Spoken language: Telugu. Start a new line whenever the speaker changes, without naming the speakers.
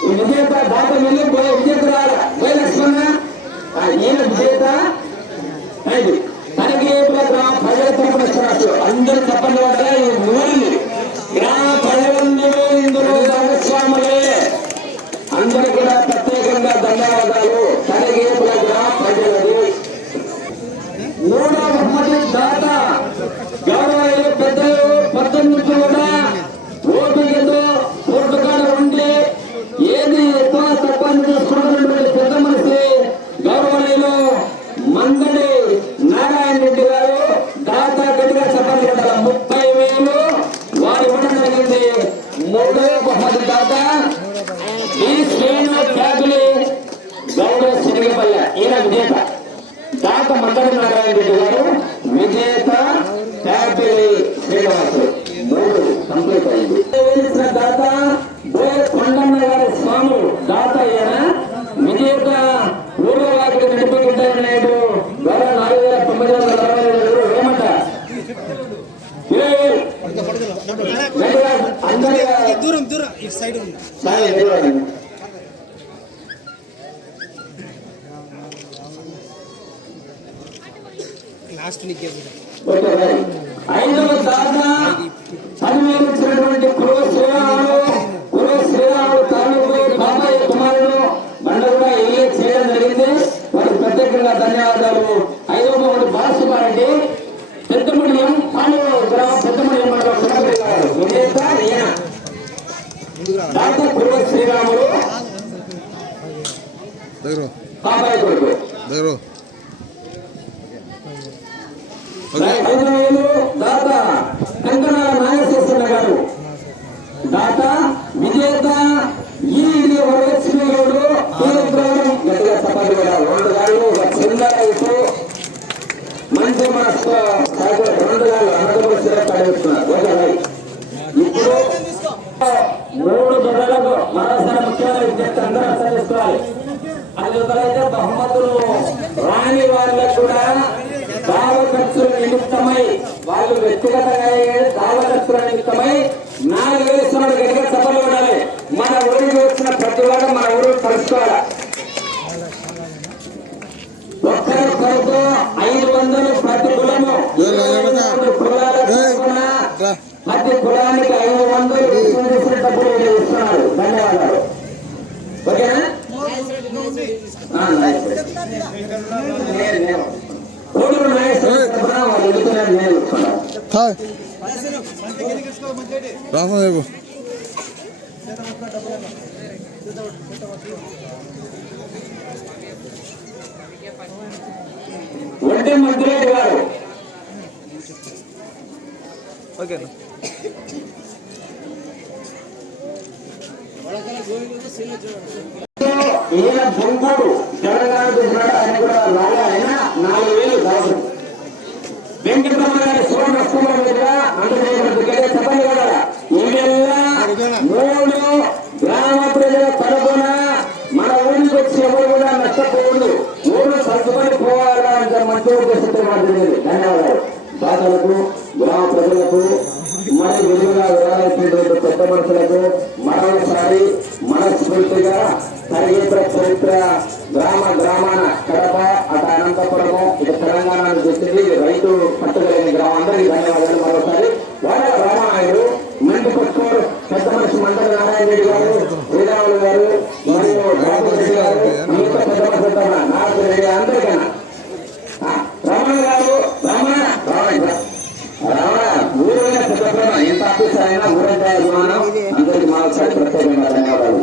ఈ విజేత దాత వెళ్ళి బోయ విజేత రాల? లక్ష్మణ? ఈయన విజేత? అది తనకి ఏపుల గ్రామ ప్రజల తరపున అందరికీ అందరూ చెప్పండి వద్ద ఈ నూరిని గ్రామ ప్రజలందరూ ఇందులో భాగస్వాములే అందరూ కూడా ప్రత్యేకంగా ధన్యవాదాలు తనకి ఏపుల గ్రామ ప్రజలది మూడో బహుమతి దాత గౌరవయ్య పెద్దలు పద్దెనిమిది కూడా ఓపికతో పోటుకాడ ఉండి ఏది ఎక్కువ తక్కువ చేసుకున్నటువంటి పెద్ద మనిషి గౌరవనీయులు మందడి నారాయణ రెడ్డి గారు దాత గట్టిగా చెప్పాలి కదా ముప్పై వేలు వారు ఇవ్వడం జరిగింది మూడో బహుమతి దాత ఈ శ్రేణు ఫ్యామిలీ గౌరవ సిరిగపల్లె ఈయన విజేత? దాత మందడి నారాయణ రెడ్డి గారు విజేత శ్రీనివాసు మూడు కంప్లీట్ అయింది. వేసిన దాత గారి దాత నాలుగు వేల తొమ్మిది వందల అరవై. గట్టిగా అందరిగా
దూరం దూరం. ఇటు సైడ్ ఉంది. లాస్ట్ నీకే.
ఐదవ దాత శ్రీరాములు శ్రీరాములు తాలూకు బాబాయ్ కుమారుడు బండగూడ ఎల్ఏ చేయడం జరిగింది? వారికి ప్రత్యేకంగా ధన్యవాదాలు. ఐదవ మంది బాలసుబ్బారెడ్డి పెద్దమూడియం పాలెం గ్రామం పెద్దమూడియం మండలం విజేత ఈయన. శ్రీరాములు
దగ్గర.
బాబాయ్ కొడుకు
దగ్గర
ఐదు వేలు దాత కంకణాల నాగశేషన్న గారు దాత విజేత ఈ వరలక్ష్మి గౌడు తీర్థం గట్టిగా చెప్పాలి కూడా రెండు ఒక చిన్న రైతు. మంచి మనసు రెండు పడేస్తున్నారు ఇప్పుడు మూడు జగలకు మరోసారి ముఖ్యమైన విద్యార్థి అందరూ ఆచరిస్తున్నారు అది బహుమతులు రాని వారిలో కూడా దావ ఖర్చుల నిమిత్తమై వాళ్ళు వ్యక్తిగతంగా దావ ఖర్చుల నిమిత్తమై నాలుగు వేలు ఇస్తున్నాడు గట్టిగా సభలు ఉండాలి. మన ఊరికి వచ్చిన ప్రతి వాడు మన ఊరు కలుసుకోవాలి ఐదు వందలు ప్రతి కులము. కులాల. ప్రతి కులానికి ఐదు వందలు డబ్బులు ఇస్తున్నారు. ధన్యవాదాలు. ఓకేనా?
రామదేవు
ఒంటి మంత్రిరెడ్డి గారు.
ఓకే
ఈయన బొంగూరు తెలంగాణ చూసినాడు ఆయన కూడా రాలే ఆయన నాలుగు వెంకటరమణ గారి సువర్ణ స్కూల్ మీద అందజేయబడుతుంది చెప్పండి కదా ఈవెల్లా మూడు గ్రామ ప్రజల తరపున మన ఊరికి వచ్చి ఎవరు కూడా నష్టపోకూడదు ఊరు సర్దుకొని పోవాలా అంటే మంచి ఉద్దేశంతో మాట్లాడేది ధన్యవాదాలు. దాతలకు గ్రామ ప్రజలకు మరి విలువగా వివరించినటువంటి పెద్ద మనుషులకు మరోసారి మనస్ఫూర్తిగా చరిత్ర చరిత్ర గ్రామ గ్రామాన కడప అటు అనంతపురము తెలంగాణ దృష్టికి రైతు పట్టుదలైన గ్రామందరికీ ధన్యవాదాలు మరోసారి వాడ రామానాయుడు మంచి పక్కన పెద్ద మనిషి మండల నారాయణ రెడ్డి గారు గారు మరియు రామకృష్ణ గారు పెద్ద పెద్ద రెడ్డి రమణ గారు రమణ ఎంత ఆఫీసర్ అయినా అభిమానం. మాకు ప్రత్యేకంగా ధన్యవాదాలు.